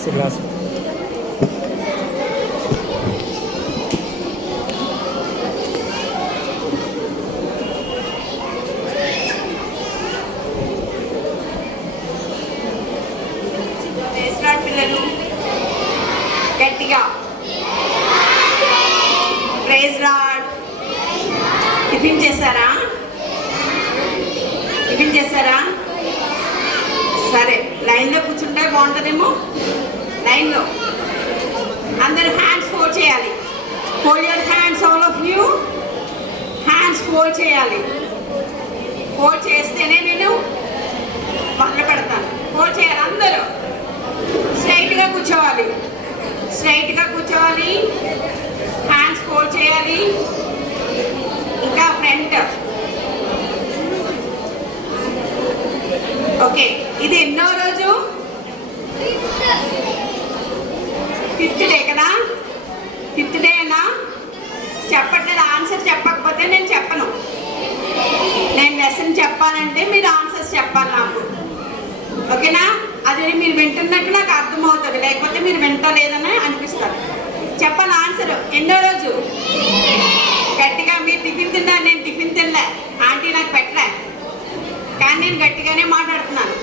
ese brazo. పిల్లలు గట్టిగా praise lord. Tiffin చేశారా? టిఫిన్ చేశారా? సరే, లైన్లో కూర్చుంటే బాగుంటుందేమో. లైన్లో అందరూ హ్యాండ్స్ ఫోల్డ్ చేయాలి. Fold your hands, all of you. Hands fold చేయాలి. ఫోల్డ్ చేస్తేనే నేను మొదలు పెడతాను. ఫోల్డ్ చేయాలి. అందరూ స్ట్రైట్గా కూర్చోవాలి. స్ట్రైట్గా కూర్చోవాలి. హ్యాండ్స్ ఫోల్డ్ చేయాలి. ఇంకా ఫ్రంట్. ఓకే, ఇది ఎన్నో రోజు? 5th డే కదా? 5th డేనా? చెప్పట్లేదు. ఆన్సర్ చెప్పకపోతే నేను చెప్పను. నేను లెసన్ చెప్పాలంటే మీరు ఆన్సర్స్ చెప్పాలి నాకు. ఓకేనా? అది మీరు వింటున్నట్టు నాకు అర్థమవుతుంది, లేకపోతే మీరు వింటలేదని అనిపిస్తారు. చెప్పాలి ఆన్సర్. ఎన్నో రోజు? గట్టిగా మీరు టిఫిన్ తిన్నారు, నేను టిఫిన్ తినలే, ఆంటీ నాకు పెట్టలే, కానీ నేను గట్టిగానే మాట్లాడుతున్నాను.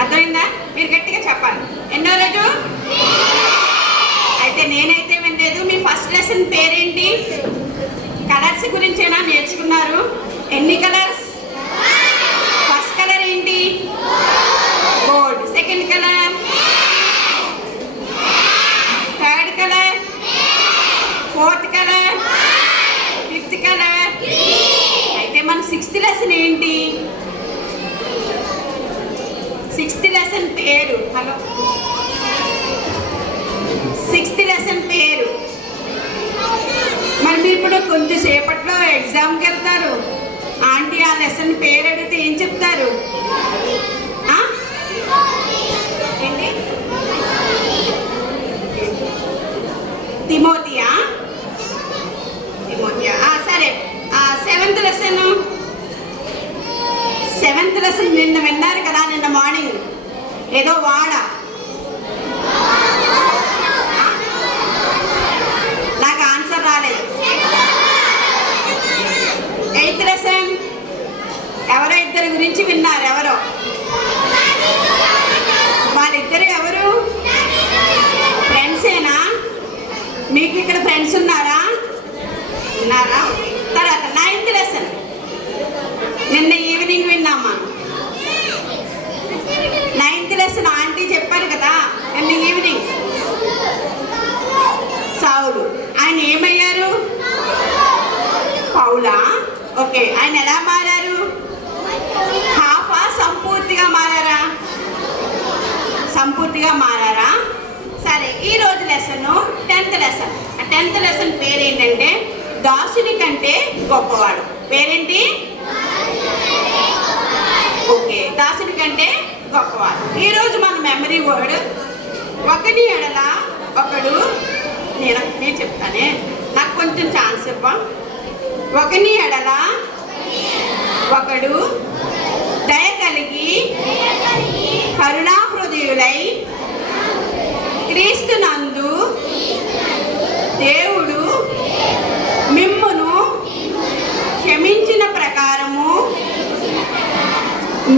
అర్థమైందా? మీరు గట్టిగా చెప్పాలి. ఎన్నో రోజు? అయితే నేనైతే వినలేదు. మీ ఫస్ట్ లెసన్ పేరేంటి? కలర్స్ గురించేనా నేర్చుకున్నారు? ఎన్ని కలర్స్? ఫస్ట్ కలర్ ఏంటి? Gold. Second colour? Third colour? Fourth colour? 5th colour? అయితే మన 6th లెసన్ ఏంటి? 6th లెసన్ పేరు. హలో, 6th లెసన్ పేరు. మరి మీరు ఇప్పుడు కొద్దిసేపట్లో ఎగ్జామ్కి వెళ్తారు. ఆంటీ ఆ లెసన్ పేరు అడిగితే ఏం చెప్తారు? ఏంటి? తిమోతియా? తిమోతియా? సరే. 7th lesson. 7th లెసన్ నిన్న విన్నారు కదా? నిన్న మార్నింగ్ ఏదో వాడ. నాకు ఆన్సర్ రాలేదు. 8th లెసన్ ఎవరో ఇద్దరి గురించి విన్నారు. ఎవరో వాళ్ళిద్దరు ఎవరు? ఫ్రెండ్సేనా? మీకు ఇక్కడ ఫ్రెండ్స్ ఉన్నారా? ఉన్నారా? తర్వాత 9th లెసన్ నిన్న ఈవినింగ్ విన్నామా? 9th లెసన్ ఆంటీ చెప్పారు కదా నిన్న ఈవినింగ్. సౌలు. ఆయన ఏమయ్యారు? పౌలా? ఓకే, ఆయన ఎలా మారారు? హాఫా సంపూర్తిగా మారారా? సంపూర్తిగా మారారా? సరే, ఈరోజు లెసన్ 10th లెసన్. ఆ 10th లెసన్ పేరేంటంటే దాసుని కంటే గొప్పవాడు. పేరేంటి? ఓకే, దాసుని కంటే గొప్పవాడు. ఈరోజు మన మెమరీ వర్డ్ ఒకని ఎడల ఒకడు. నేను చెప్తానే, నాకు కొంచెం ఛాన్స్ ఇవ్వ. ఒకని ఎడల ఒకడు దయ కలిగి కరుణా హృదయులై క్రీస్తునందు దేవుడు మిమ్మును క్షమించిన ప్రకారము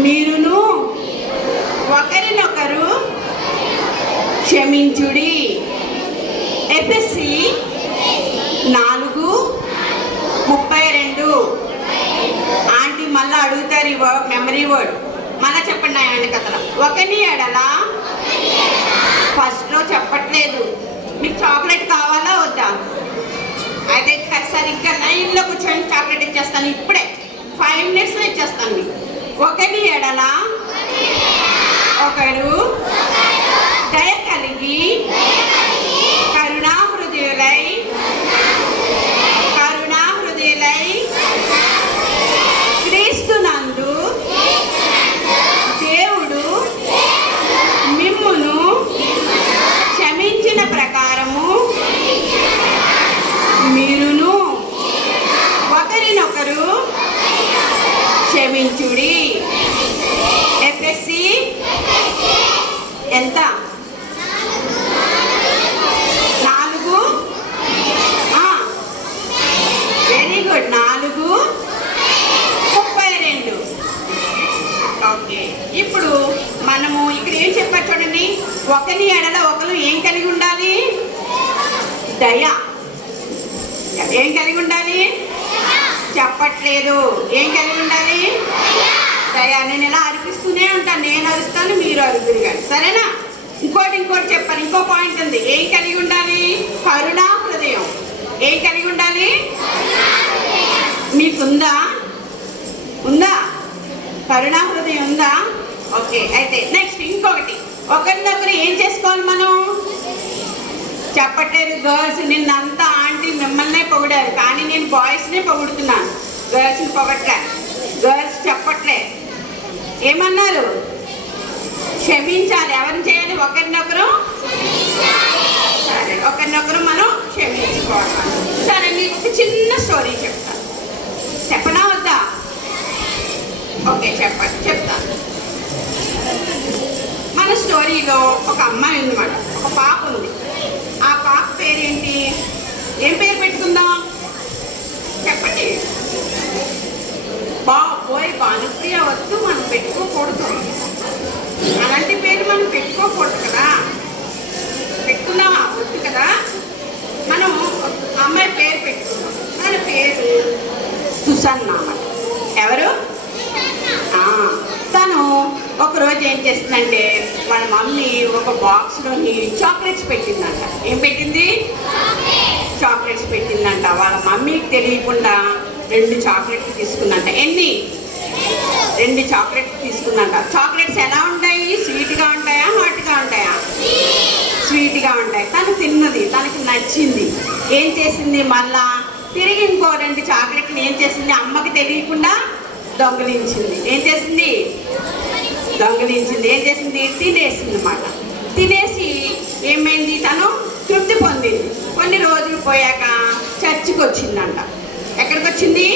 మీరును ఒకరినొకరు క్షమించుడి. ఎఫెసీ 4:32. ఆంటీ మళ్ళీ అడుగుతారు ఈ వర్డ్, మెమరీ వర్డ్. మళ్ళీ చెప్పండి ఆయన కథలో. ఒకని ఎడల. ఫస్ట్లో చెప్పట్లేదు. మీకు చాక్లెట్ కావాలా వద్దా? అయితే సరిగ్గా లైన్లో కూర్చొని చాక్లెట్ ఇచ్చేస్తాను ఇప్పుడే. 5 minutesలో ఇచ్చేస్తాను మీకు. ఒకని ఎడల ఒకడు దయ కలిగి కరుణా హృదయులై క్రీస్తునందు దేవుడు మిమ్మును క్షమించిన ప్రకారము మీరును ఒకరినొకరు క్షమించుడి. ఎఫెసీ ఎంత? గుడ్. 4 32. ఓకే, ఇప్పుడు మనము ఇక్కడ ఏం చెప్పారు చూడండి. ఒకరి ఎడల ఒకరు ఏం కలిగి ఉండాలి? దయ. ఏం కలిగి ఉండాలి? చెప్పట్లేదు. ఏం కలిగి ఉండాలి? దయ. నేను ఇలా అరిపిస్తూనే ఉంటాను. నేను అరుస్తాను, మీరు అరుగురు కానీ, సరేనా? ఇంకోటి చెప్పాను. ఇంకో పాయింట్ ఉంది. ఏం కలిగి ఉండాలి? కరుణా హృదయం. ఏం కలిగి ఉండాలి? మీకుందా? ఉందా? కరుణా హృదయం ఉందా? ఓకే, అయితే నెక్స్ట్ ఇంకొకటి. ఒకరినొకరు ఏం చేసుకోవాలి మనం? చెప్పట్లేదు గర్ల్స్. నిన్నంతా ఆంటీ మిమ్మల్నే పొగిడారు, కానీ నేను బాయ్స్నే పొగుడుతున్నాను, గర్ల్స్ని పొగట్లే. గర్ల్స్ చెప్పట్లే. ఏమన్నారు? క్షమించాలి. ఎవరిని చేయాలి? ఒకరినొకరు. సరే, ఒకరినొకరు మనం క్షమించుకోవాలి. సరే, మీకు ఒక చిన్న స్టోరీ చెప్తాను. చెప్పనా వద్దా? ఓకే, చెప్తాను. మన స్టోరీలో ఒక అమ్మాయి ఉందన్నమాట. ఒక పాప ఉంది. ఆ పాప పేరేంటి? ఏం పేరు పెట్టుకుందాం? చెప్పండి. బాబోయ్, భానుప్రియ వద్దు, మనం పెట్టుకోకూడదు. అలాంటి పేరు మనం పెట్టుకోకూడదు కదా. పెట్టుకుందామా? వద్దు కదా. మనం అమ్మాయి పేరు పెట్టుకుందాం. తన పేరు సుసన్న. ఎవరు? తను ఒకరోజు ఏం చేస్తుందంటే, వాళ్ళ మమ్మీ ఒక బాక్స్లోని చాక్లెట్స్ పెట్టిందంట. ఏం పెట్టింది? చాక్లెట్స్ పెట్టిందంట. వాళ్ళ మమ్మీకి తెలియకుండా 2 చాక్లెట్లు తీసుకుందంట. ఎన్ని? 2 చాక్లెట్లు తీసుకుందంట. చాక్లెట్స్ ఎలా ఉంటాయి? స్వీట్గా ఉంటాయా, హాట్గా ఉంటాయా? స్వీట్గా ఉంటాయి. తను తిన్నది, తనకి నచ్చింది. ఏం చేసింది? మళ్ళా తిరిగి ఇంకో 2 చాక్లెట్లు ఏం చేసింది? అమ్మకి తెలియకుండా దొంగలించింది. ఏం చేసింది? దొంగలించింది. ఏం చేసింది? తినేసింది అన్నమాట. తినేసి ఏమైంది? తను తృప్తి పొందింది. కొన్ని రోజులు పోయాక చర్చికి వచ్చిందంట. ఎక్కడికి వచ్చింది?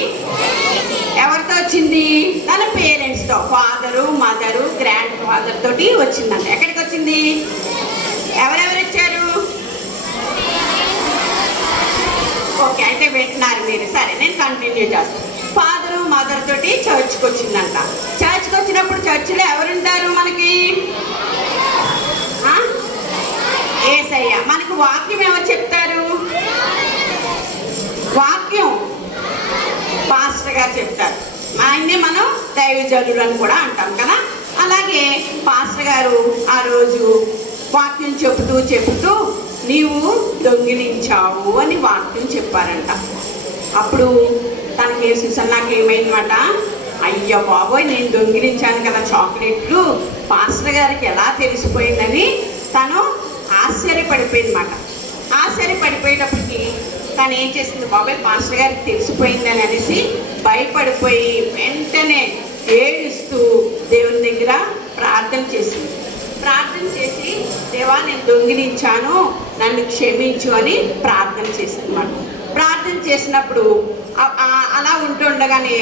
ఎవరితో వచ్చింది? తన పేరెంట్స్తో, ఫాదరు, మదరు, గ్రాండ్ ఫాదర్ తోటి వచ్చిందంట. ఎక్కడికి వచ్చింది? ఎవరెవరు వచ్చారు? ఓకే, అయితే వింటున్నారు మీరు. సరే, నేను కంటిన్యూ చేస్తాను. ఫాదరు, మదర్ తోటి చర్చ్కి వచ్చిందంట. చర్చ్కి వచ్చినప్పుడు చర్చిలో ఎవరుంటారు మనకి? యేసయ్య. మనకు వాక్యం ఎవరు చెప్తారు? వాక్యం పాస్టర్ గారు చెప్తారు. ఆయన్నే మనం దైవజనుడు అని కూడా అంటాం కదా. అలాగే పాస్టర్ గారు ఆ రోజు వాక్యం చెబుతూ నీవు దొంగిలించావు అని వాక్యం చెప్పారంట. అప్పుడు తనకి సుసన్నకి ఏమైందన్నమాట, అయ్యో బాబోయ్, నేను దొంగిలించాను కదా చాక్లెట్లు, పాస్టర్ గారికి ఎలా తెలిసిపోయిందని తను ఆశ్చర్యపడిపోయిందన్నమాట. ఆశ్చర్యపడిపోయేటప్పటికి తను ఏం చేసింది? బాబాయ్, పాస్టర్ గారికి తెలిసిపోయిందని అనేసి భయపడిపోయి వెంటనే ఏడుస్తూ దేవుని దగ్గర ప్రార్థన చేసింది. ప్రార్థన చేసి, దేవా, నేను దొంగిలించాను, నన్ను క్షమించు అని ప్రార్థన చేసింది అన్నమాట. ప్రార్థన చేసినప్పుడు అలా ఉంటుండగానే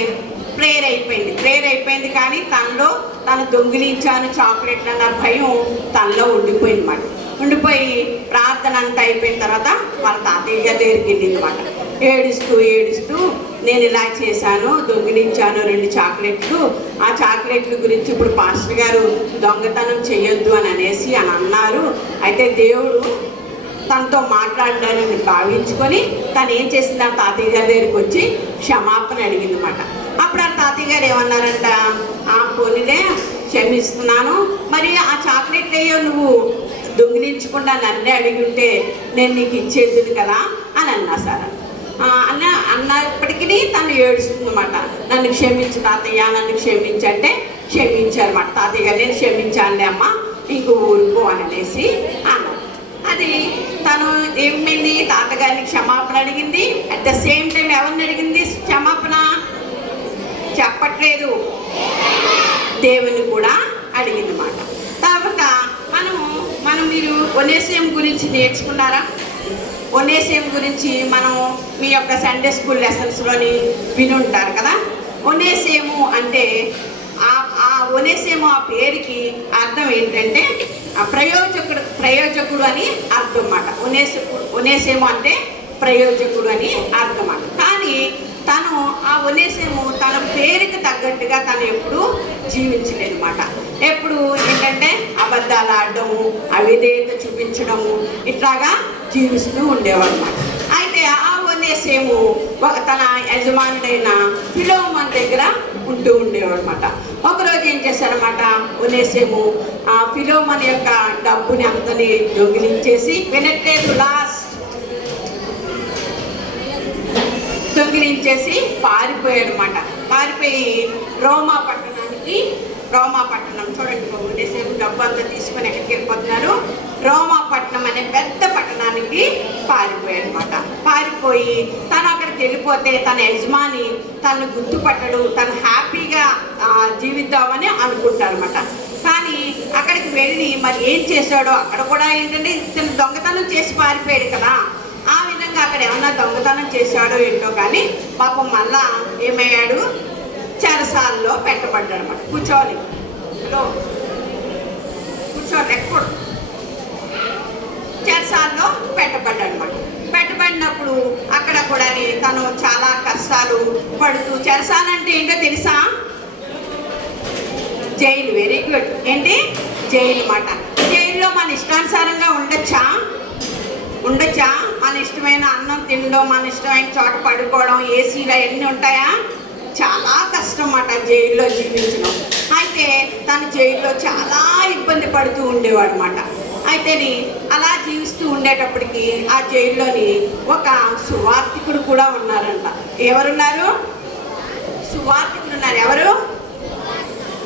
ప్రేయర్ అయిపోయింది. కానీ తను దొంగిలించాను చాక్లెట్లు అన్న భయం తనలో ఉండిపోయింది అన్నమాట. ఉండిపోయి ప్రార్థన అంతా అయిపోయిన తర్వాత వాళ్ళ తాతయ్య గారి దగ్గరికి వెళ్ళింది అన్నమాట. ఏడుస్తూ నేను ఇలా చేశాను, దొంగిలించాను 2 చాక్లెట్లు. ఆ చాక్లెట్ల గురించి ఇప్పుడు పాస్టర్ గారు దొంగతనం చేయొద్దు అని అనేసి అని అన్నారు. అయితే దేవుడు తనతో మాట్లాడాలని భావించుకొని తను ఏం చేసింది? ఆ తాతయ్య గారి దగ్గరికి వచ్చి క్షమాపణ అడిగింది అన్నమాట. అప్పుడు ఆ తాతయ్య గారు ఏమన్నారంట, పోనీలే, క్షమిస్తున్నాను, మరి ఆ చాక్లెట్ అయ్యో నువ్వు దొంగిలించకుండా నన్నే అడిగి ఉంటే నేను నీకు ఇచ్చేది కదా అని అన్నా సార్. అన్నప్పటికీ తను ఏడుస్తుందన్నమాట. నన్ను క్షమించు తాతయ్య, నన్ను క్షమించంటే క్షమించారన్నమాట. తాతయ్య గారు, నేను క్షమించానులే అమ్మ, ఇంక ఊరుకో అని అనేసి అన్నారు. అది తను ఏమైంది? తాతగారిని క్షమాపణ అడిగింది. అట్ ద సేమ్ టైం ఎవరిని అడిగింది క్షమాపణ? చెప్పట్లేదు, దేవుని కూడా అడిగింది అన్నమాట. తర్వాత మీరు ఒనేసియం గురించి నేర్చుకున్నారా? ఒనేసియం గురించి మనం మీ యొక్క సండే స్కూల్ లెసన్స్లోని వినుంటారు కదా. ఒనేసియము అంటే ఆ ఒనేసియము ఆ పేరుకి అర్థం ఏంటంటే ప్రయోజకుడు అని అర్థం అన్నమాట. ఒనేసియము అంటే ప్రయోజకుడు అని అర్థం అన్నమాట. కానీ తను ఆ ఒనేసేము తన పేరుకి తగ్గట్టుగా తను ఎప్పుడు జీవించలేదన్నమాట. ఎప్పుడు ఏంటంటే అబద్ధాలు ఆడడము, అవిధేయత చూపించడము, ఇట్లాగా జీవిస్తూ ఉండేవాడు అన్నమాట. అయితే ఆ ఒనేసేము తన యజమానుడైన ఫిలోమోను దగ్గర ఉంటూ ఉండేవాడు అనమాట. ఒకరోజు ఏం చేశారనమాట, ఒనేసేము ఆ ఫిలోమోను యొక్క డబ్బుని అంతని దొంగిలించేసి వినట్లేదు దొంగిలించేసి పారిపోయాడు అనమాట. పారిపోయి రోమా పట్టణం చూడండి, ఒనేసేము డబ్బు అంతా తీసుకొని ఎక్కడికి వెళ్ళిపోతున్నారు, రోమాపట్నం అనే పెద్ద పట్టణానికి పారిపోయాడు అనమాట. పారిపోయి తను అక్కడికి వెళ్ళిపోతే తన యజమాని తను గుర్తుపట్టడు, తను హ్యాపీగా జీవిద్దామని అనుకుంటారనమాట. కానీ అక్కడికి వెళ్ళి మరి ఏం చేశాడో, అక్కడ కూడా ఏంటంటే తను దొంగతనం చేసి పారిపోయాడు కదా, ఆ విధంగా అక్కడ ఏమన్నా దొంగతనం చేశాడో ఏంటో కానీ పాపం మళ్ళా ఏమయ్యాడు, చెరసాలలో పెట్టబడ్డాడు అనమాట. కూర్చోవాలి ఎక్కడ చెరసాలలో పెట్టబడ్డాడు అనమాట. పెట్టబడినప్పుడు అక్కడ కూడా తను చాలా కష్టాలు పడుతూ, చెరసాల అంటే ఏంటో తెలుసా, జైలు. వెరీ గుడ్, ఏంటి జైలు అన్నమాట. జైల్లో మన ఇష్టానుసారంగా ఉండొచ్చా? మన ఇష్టమైన అన్నం తినడం, మన ఇష్టమైన చోట పడుకోవడం, ఏసీలు అవన్నీ ఉంటాయా? చాలా కష్టం అన్నమాట జైల్లో జీవించడం. అయితే తను జైల్లో చాలా ఇబ్బంది పడుతూ ఉండేవాడు అన్నమాట. అయితే అలా జీవిస్తూ ఉండేటప్పటికి ఆ జైల్లోని ఒక సువార్థికుడు కూడా ఉన్నారంట. ఎవరున్నారు? సువార్థికుడు ఉన్నారు. ఎవరు?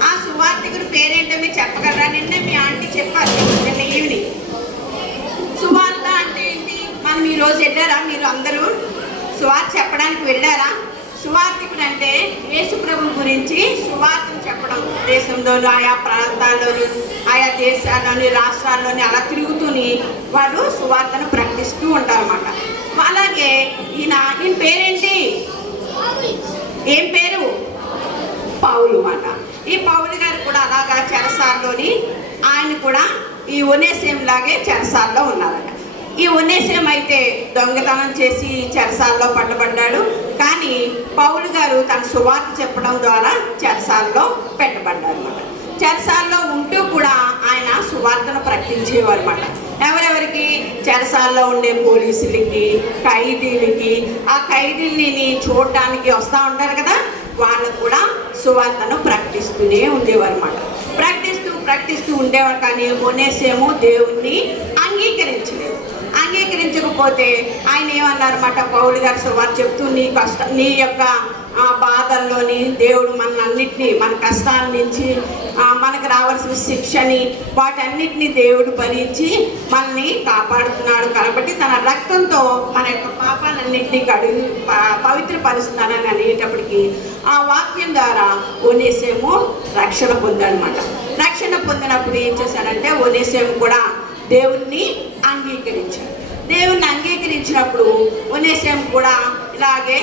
ఆ సువార్థికుడు పేరేంటో మీరు చెప్పగలరా? నిన్న మీ ఆంటీ చెప్పారు నిన్న ఈవినింగ్. సువార్త అంటే ఏంటి? మనం ఈరోజు వెళ్ళారా? మీరు అందరూ సువార్త చెప్పడానికి వెళ్ళారా? సువార్థికుడు అంటే యేసు ప్రభు గురించి సువార్తను చెప్పడం. దేశంలోని ఆయా ప్రాంతాల్లోని ఆయా దేశాల్లోని రాష్ట్రాల్లోని అలా తిరుగుతూని వాళ్ళు సువార్తను ప్రకటిస్తూ ఉంటారన్నమాట. అలాగే ఈయన పేరేంటి? ఏం పేరు? పౌలు అన్నమాట. ఈ పౌలు గారు కూడా అలాగా చెరసాల్లోని ఆయన కూడా ఈ ఒనేసేము లాగే చెరసాల్లో ఉన్నారట. ఈ ఒనేసేము అయితే దొంగతనం చేసి చెరసాల్లో పట్టబడ్డాడు. కానీ పౌలు గారు తన సువార్త చెప్పడం ద్వారా చెరసాల్లో పెట్టబడ్డారు అన్నమాట. చెరసాల్లో ఉంటూ కూడా ఆయన సువార్తను ప్రకటించేవారు అన్నమాట. ఎవరెవరికి? చెరసాల్లో ఉండే పోలీసులకి, ఖైదీలకి, ఆ ఖైదీలని చూడటానికి వస్తూ ఉంటారు కదా, వాళ్ళకు కూడా సువార్తను ప్రకటిస్తూనే ఉండేవారు అన్నమాట. ప్రకటిస్తూ ఉండేవారు. కానీ ఒనేసేము దేవుణ్ణి అంగీకరించకపోతే ఆయన ఏమన్నారన్నమాట, పౌలు గారు సువార్త చెప్తూ నీ యొక్క బాధల్లోని దేవుడు మనన్నిటినీ, మన కష్టాల నుంచి మనకు రావాల్సిన శిక్షని వాటన్నిటినీ దేవుడు భరించి మనల్ని కాపాడుతున్నాడు కాబట్టి తన రక్తంతో మన యొక్క పాపాలన్నింటినీ కడిగి పవిత్రపరుస్తున్నాడని అనేటప్పటికీ ఆ వాక్యం ద్వారా ఒనేసేము రక్షణ పొందాడనమాట. రక్షణ పొందినప్పుడు ఏం చేశాడంటే ఒనేసేము కూడా దేవుణ్ణి అంగీకరించినప్పుడు ఒనేసేము కూడా ఇలాగే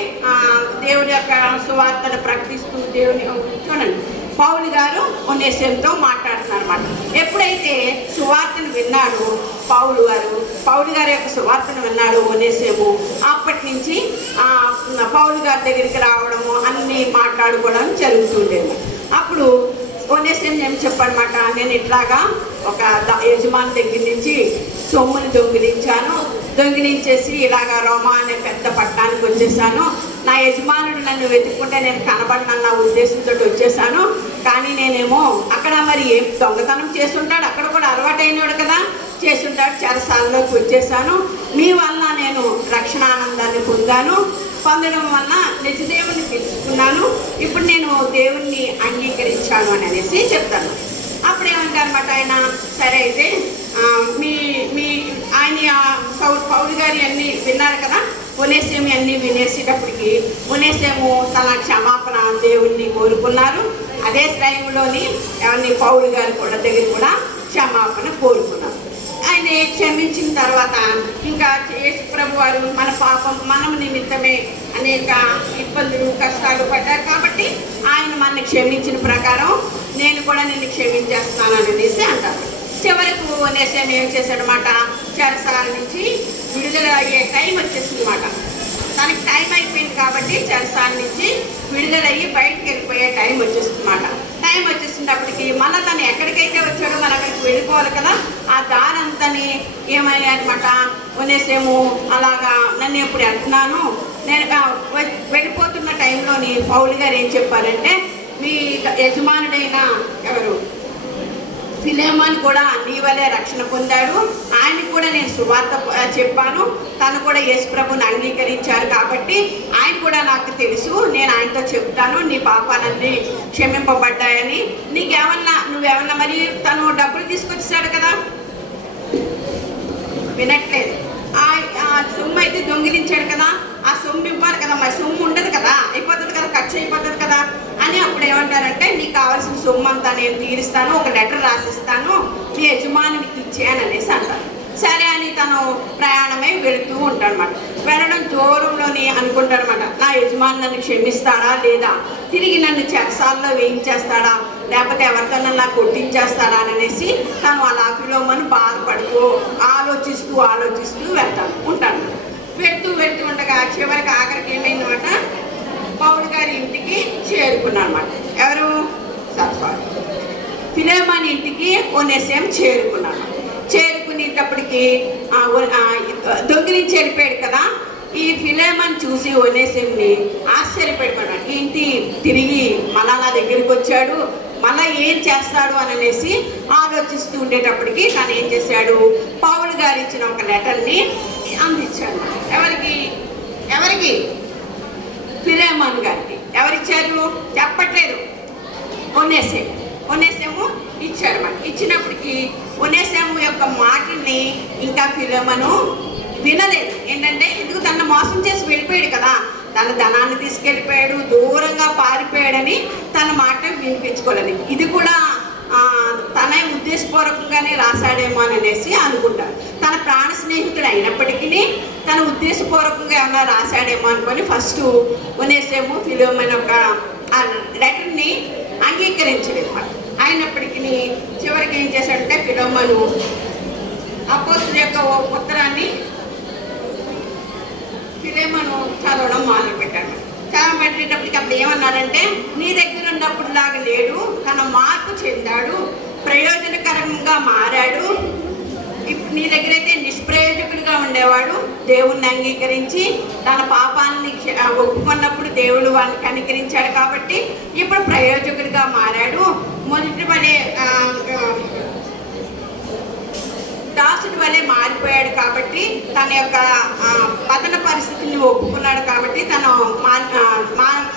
దేవుడి యొక్క సువార్తను ప్రకటిస్తూ దేవుని చూడండి, పౌలు గారు ఒనేసేముతో మాట్లాడుతున్నారు అన్నమాట. ఎప్పుడైతే సువార్తను విన్నాడు పౌలు గారి యొక్క సువార్తను విన్నాడు ఒనేసేము, అప్పటి నుంచి పౌలు గారి దగ్గరికి రావడము, అన్నీ మాట్లాడుకోవడం జరుగుతుండేది. అప్పుడు ఒనేసేము ఏం చెప్పాడనమాట, నేను ఇట్లాగా ఒక యజమాని దగ్గర నుంచి సొమ్ముని దొంగిలించేసి ఇలాగా రోమా అనే పెద్ద పట్టణానికి వచ్చేసాను. నా యజమానుడు నన్ను వెతుక్కుంటే నేను కనబడిన ఉద్దేశంతో వచ్చేసాను. కానీ నేనేమో అక్కడ మరి ఏం దొంగతనం చేస్తుంటాడు, అక్కడ కూడా అలవాటైనవాడు కదా, చేస్తుంటాడు. చెరసాలలోకి వచ్చేసాను. మీ వల్ల నేను రక్షణ ఆనందాన్ని పొందడం వల్ల నిజదేవుని తెలుసుకున్నాను. ఇప్పుడు నేను దేవుణ్ణి అంగీకరించాను అని అనేసి చెప్తాను. అప్పుడు ఏమంటారన్నమాట ఆయన, సరే అయితే ఆయన పౌలు గారి అన్నీ విన్నారు కదా, ఒనేసేము అన్నీ వినేసేటప్పటికి ఒనేసేము తన క్షమాపణ దేవుణ్ణి కోరుకున్నారు. అదే టైంలోని ఎవరిని పౌలు గారి దగ్గర కూడా క్షమాపణ కోరుకున్నారు. ఆయన క్షమించిన తర్వాత ఇంకా యేసు ప్రభు వారు మనం నిమిత్తమే అనేక ఇబ్బందులు కష్టాలు పడ్డారు కాబట్టి ఆయన మనల్ని క్షమించిన ప్రకారం నేను కూడా నిన్ను క్షమించేస్తాను అనేసి అంటారు. చివరకు ఒనేసేము ఏం చేశాడనమాట, చెరసాల నుంచి విడుదల అయ్యే టైం వచ్చేసింది అన్నమాట. తనకి టైం అయిపోయింది కాబట్టి చెరసాల నుంచి విడుదలయ్యి బయటకు వెళ్ళిపోయే టైం వచ్చేస్తుందన్నమాట. టైం వచ్చేసినప్పటికి మళ్ళీ తను ఎక్కడికైతే వచ్చాడో మన అక్కడికి వెళ్ళిపోవాలి కదా. ఆ దారంతని ఏమయ్యా అనమాట, కొనేసేమో అలాగా నన్ను ఎప్పుడు వెళ్తున్నాను నేను వెళ్ళిపోతున్న టైంలోని పౌలు గారు ఏం చెప్పారంటే, మీ యజమానుడైన ఎవరు ఫిలేమోను కూడా నీ వలే రక్షణ పొందాడు, ఆయనకు కూడా నేను సువార్త చెప్పాను, తను కూడా యేసుప్రభుని అంగీకరించారు కాబట్టి ఆయన కూడా నాకు తెలుసు, నేను ఆయనతో చెప్తాను నీ పాపాలన్నీ క్షమింపబడ్డాయని. నువ్వేమన్నా మరి తను డబ్బులు తీసుకొచ్చాడు కదా, వినట్లేదు. ఆ సొమ్ము అయితే దొంగిలించాడు కదా, ఆ సొమ్ము ఇవ్వాలి కదా, మరి సొమ్ము ఉండదు కదా, అయిపోతుంది కదా, ఖర్చు అయిపోతుంది కదా అని అప్పుడు ఏమంటారంటే, నీకు కావాల్సిన సొమ్ము అంతా నేను తీరుస్తాను, ఒక లెటర్ రాసిస్తాను, నీ యజమానికి ఇచ్చేయని అనేసి అంటారు. సరే అని తను ప్రయాణమై వెళుతూ ఉంటాడనమాట. వెళ్ళడం దూరంలోని అనుకుంటాడనమాట, నా యజమాని నన్ను క్షమిస్తాడా లేదా, తిరిగి నన్ను చెరసాల్లో వేయించేస్తాడా, లేకపోతే ఎవరికన్నా నాకు కొట్టించేస్తాడా అనేసి తను అలా ఫిలోమోను బాధపడుతూ ఆలోచిస్తూ ఉంటాను. వెళ్తూ ఉండగా చివరికి ఆఖరికి ఏమైందన్నమాట, పౌలు గారి ఇంటికి చేరుకున్నాను అనమాట. ఎవరు ఫిలేమోను ఇంటికి ఒనేసిము చేరుకున్నాను. చేరుకునేటప్పటికి దొంగిలించి వెళ్ళిపోయాడు కదా. ఈ ఫిలేమోను చూసి ఒనేసిముని ఆశ్చర్యపడిపోయాడు, ఏంటి తిరిగి మళ్ళా నా దగ్గరికి వచ్చాడు, మళ్ళీ ఏం చేస్తాడు అని అనేసి ఆలోచిస్తూ ఉండేటప్పటికి తను ఏం చేశాడు, పౌలు గారు ఇచ్చిన ఒక లెటర్ని అందించాడు. ఎవరికి ఫిలేమోను గారికి. ఎవరిచ్చారు చెప్పట్లేదు, ఒనేసిము ఇచ్చారు. మనకి ఇచ్చినప్పటికీ ఒనేసిము యొక్క మాటని ఇంకా ఫిలేమోను వినలేదు. ఏంటంటే ఎందుకు తనను మోసం చేసి వెళ్ళిపోయాడు కదా, తన ధనాన్ని తీసుకెళ్ళిపోయాడు, దూరంగా పారిపోయాడని తన మాట వినిపించుకోలేదు. ఇది కూడా తన ఉద్దేశపూర్వకంగానే రాశాడేమో అని అనేసి అనుకుంటారు. తన ప్రాణ స్నేహితుడు అయినప్పటికీ తన ఉద్దేశపూర్వకంగా ఏమన్నా రాశాడేమో అనుకొని ఫస్ట్ ఒనేసిము ఫిలేమోను యొక్క ఆ లెటర్ని అంగీకరించలేదు. అయినప్పటికీ చివరికి ఏం చేశాడంటే ఫిలేమోను అపోస్తలుల యొక్క ఉత్తరాన్ని ఫిలేమోను చదవడం మొదలుపెట్టాడు. చదవబెట్టేటప్పటికి అప్పుడు ఏమన్నాడంటే, నీ దగ్గర ఉన్నప్పుడు లాగా లేడు, తన మార్పు చెందాడు, ప్రయోజనకరంగా మారాడు. ఇప్పుడు నీ దగ్గర అయితే నిష్ప్రయోజకుడిగా ఉండేవాడు, దేవుణ్ణి అంగీకరించి తన పాపాలని ఒప్పుకున్నప్పుడు దేవుడు వాళ్ళని కనికరించాడు కాబట్టి ఇప్పుడు ప్రయోజకుడిగా మారాడు. మొదటి వలె దాసుడి వలె మారిపోయాడు కాబట్టి తన యొక్క పతన పరిస్థితిని ఒప్పుకున్నాడు కాబట్టి తను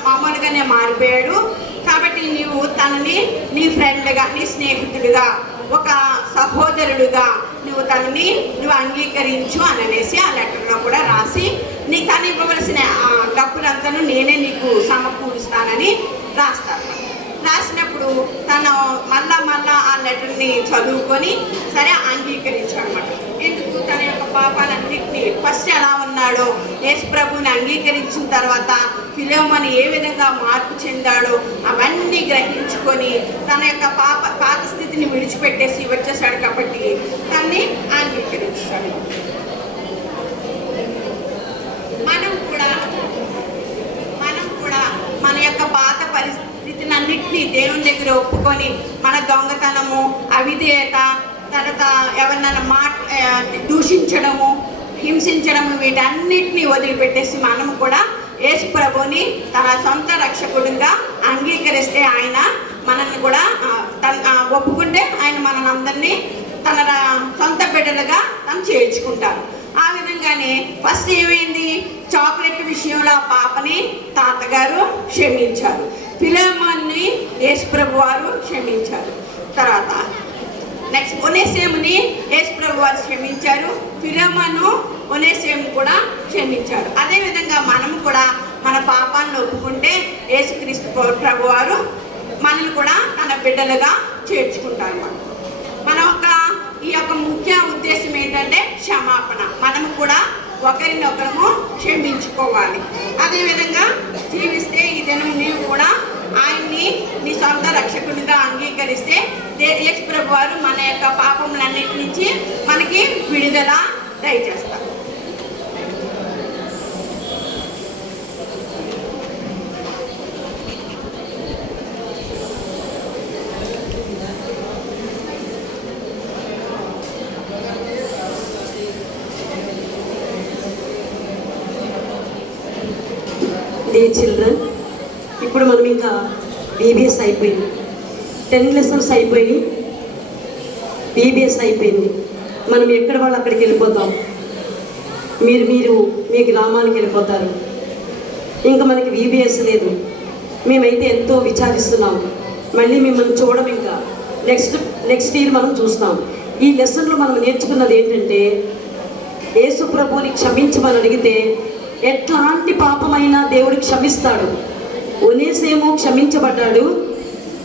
మామూలుగానే మారిపోయాడు. కాబట్టి నీవు తనని నీ ఫ్రెండ్గా, నీ స్నేహితుడిగా, ఒక సహోదరుడుగా నువ్వు అంగీకరించు అని అనేసి ఆ లెటర్లో కూడా రాసి తను ఇవ్వవలసిన డబ్బులంతా నేనే నీకు సమకూరుస్తానని రాస్తాను. రాసినప్పుడు తను మళ్ళా ఆ లెటర్ని చదువుకొని సరే అంగీకరించాడు అనమాట. ఎందుకు తన యొక్క పాపాలన్నింటినీ ఫస్ట్ ఎలా ఉన్నాడో యేసుప్రభుని అంగీకరించిన తర్వాత ఫిలేమోను ఏ విధంగా మార్పు చెందాడో అవన్నీ గ్రహించుకొని తన యొక్క పాత స్థితిని విడిచిపెట్టేసి వచ్చేసాడు కాబట్టి తన్ని అంగీకరించాడు. మనం కూడా మన యొక్క పాత పరిస్థితిని అన్నింటినీ దేవుని దగ్గర ఒప్పుకొని మన దొంగతనము, అవిధేయత, తర్వాత ఎవరినైనా దూషించడము, హింసించడము, వీటన్నిటినీ వదిలిపెట్టేసి మనము కూడా యేసు ప్రభుని తన సొంత రక్షకుడిగా అంగీకరిస్తే ఆయన మనల్ని కూడా ఒప్పుకుంటే ఆయన మనందరినీ తన సొంత బిడ్డలుగా తను చేర్చుకుంటారు. ఆ విధంగానే ఫస్ట్ ఏమైంది, చాక్లెట్ విషయంలో ఆ పాపని తాతగారు క్షమించారు, ఫిలేమోన్ని యేసుప్రభు వారు క్షమించారు. తర్వాత నెక్స్ట్ ఒనేసిముని యేసుప్రభు వారు క్షమించారు, ఫిలేమోను ఒనేసిము కూడా క్షమించారు. అదేవిధంగా మనం కూడా మన పాపాలను ఒప్పుకుంటే యేసుక్రీస్తు ప్రభు వారు మనల్ని కూడా తన బిడ్డలుగా చేర్చుకుంటారు. మన ఈ యొక్క ముఖ్య ఉద్దేశం ఏంటంటే క్షమాపణ. మనము కూడా ఒకరినొకరము క్షమించుకోవాలి. అదేవిధంగా జీవిస్తే ఈ దినం నీవు కూడా ఆయన్ని నీ సొంత రక్షకుడిగా అంగీకరిస్తే యేసు ప్రభు వారు మన యొక్క పాపములన్నిటి నుంచి మనకి విడుదల దయచేస్తారు. డియర్ చిల్డ్రన్, ఇప్పుడు మనం ఇంకా బీబీఎస్ అయిపోయింది, 10 లెసన్స్ అయిపోయి బీబీఎస్ అయిపోయింది. మనం ఎక్కడ వాళ్ళు అక్కడికి వెళ్ళిపోతాం. మీరు మీ గ్రామానికి వెళ్ళిపోతారు. ఇంకా మనకి బీబీఎస్ లేదు. మేమైతే ఎంతో విచారిస్తున్నాం. మళ్ళీ మిమ్మల్ని చూడడం ఇంకా నెక్స్ట్ ఇయర్ మనం చూస్తాం. ఈ లెసన్లో మనం నేర్చుకున్నది ఏంటంటే, యేసు ప్రభువుని క్షమించమని అడిగితే ఎట్లాంటి పాపమైనా దేవుడు క్షమిస్తాడు. ఒనేసేము క్షమించబడ్డాడు,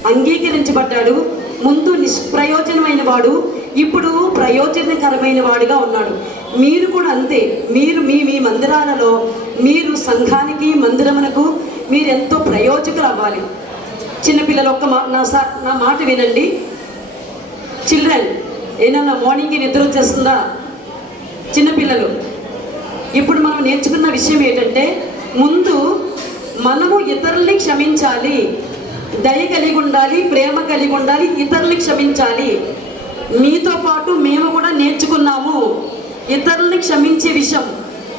అంగీకరించబడ్డాడు. ముందు నిష్ప్రయోజనమైన వాడు, ఇప్పుడు ప్రయోజనకరమైన వాడుగా ఉన్నాడు. మీరు కూడా అంతే. మీరు మీ మందిరాలలో, మీరు సంఘానికి, మందిరమునకు మీరు ఎంతో ప్రయోజకులు అవ్వాలి. చిన్నపిల్లలు నా మాట వినండి. చిల్డ్రన్, ఏమన్నా మార్నింగ్కి నిద్ర వచ్చేస్తుందా? చిన్నపిల్లలు, ఇప్పుడు మనం నేర్చుకున్న విషయం ఏంటంటే, ముందు మనము ఇతరుల్ని క్షమించాలి, దయ కలిగి ఉండాలి, ప్రేమ కలిగి ఉండాలి, ఇతరుల్ని క్షమించాలి. మీతో పాటు మేము కూడా నేర్చుకున్నాము ఇతరుల్ని క్షమించే విషయం.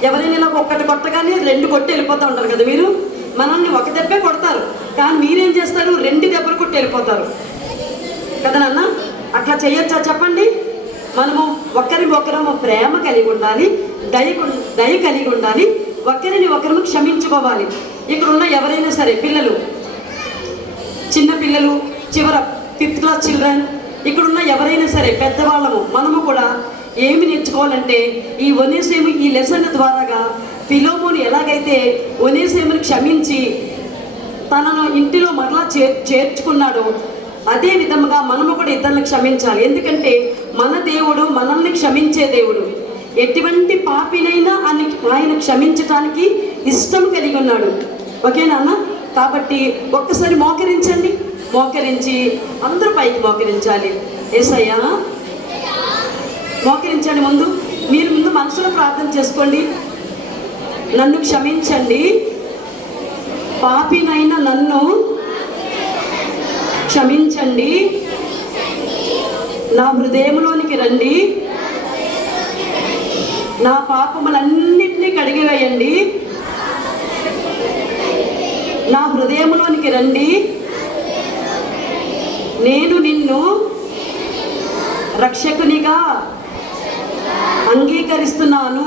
ఎవరైనా ఇలా ఒక్కటి కొట్టగానే 2 కొట్టి వెళ్ళిపోతూ ఉంటారు కదా. మీరు మనల్ని ఒక దెబ్బే కొడతారు, కానీ మీరేం చేస్తారు? 2 దెబ్బలు కొట్టి వెళ్ళిపోతారు కదా నాన్న. అట్లా చేయొచ్చా చెప్పండి? మనము ఒకరము ప్రేమ కలిగి ఉండాలి, దయ కలిగి ఉండాలి, ఒకరిని ఒకరు క్షమించుకోవాలి. ఇక్కడ ఉన్న ఎవరైనా సరే పిల్లలు, చిన్న పిల్లలు, 5th క్లాస్ చిల్డ్రన్, ఇక్కడున్న ఎవరైనా సరే పెద్దవాళ్ళము, మనము కూడా ఏమి నేర్చుకోవాలంటే, ఈ ఒనేసేము ఈ లెసన్ ద్వారాగా ఫిలోమోను ఎలాగైతే ఒనేసేముని క్షమించి తనను ఇంటిలో మరలా చేర్చుకున్నాడో, అదే విధముగా మనము కూడా ఇతరులను క్షమించాలి. ఎందుకంటే మన దేవుడు మనల్ని క్షమించే దేవుడు. ఎటువంటి పాపినైనా ఆయన క్షమించడానికి ఇష్టం కలిగి ఉన్నాడు. ఓకేనా అన్న? కాబట్టి ఒక్కసారి మోకరించండి. మోకరించి అందరూ పైకి మోకరించాలి. యేసయ్యా, మోకరించండి. మీరు ముందు మనసులో ప్రార్థన చేసుకోండి. నన్ను క్షమించండి, పాపినైనా నన్ను క్షమించండి, నా హృదయంలోనికి రండి, నా పాపములన్నింటినీ కడిగివేయండి, నా హృదయంలోనికి రండి, నేను నిన్ను రక్షకునిగా అంగీకరిస్తున్నాను.